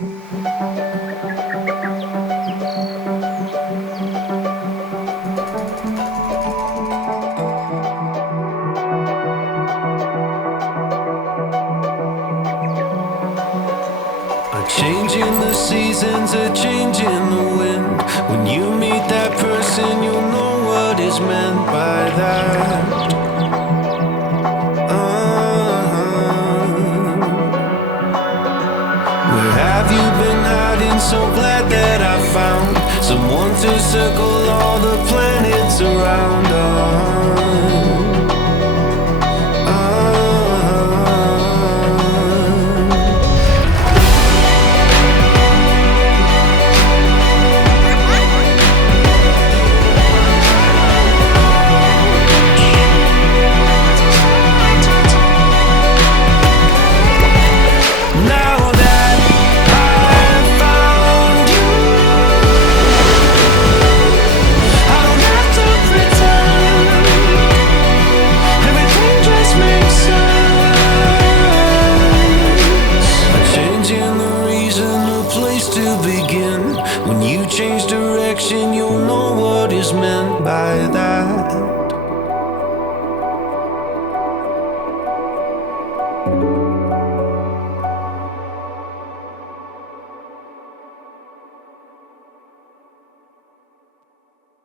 Changing the seasons, a change in the wind. When you meet that person, you'll know what is meant by that. Where have you been hiding? So glad that I found someone to circle all the planets around. Change direction, you'll know what is meant by that.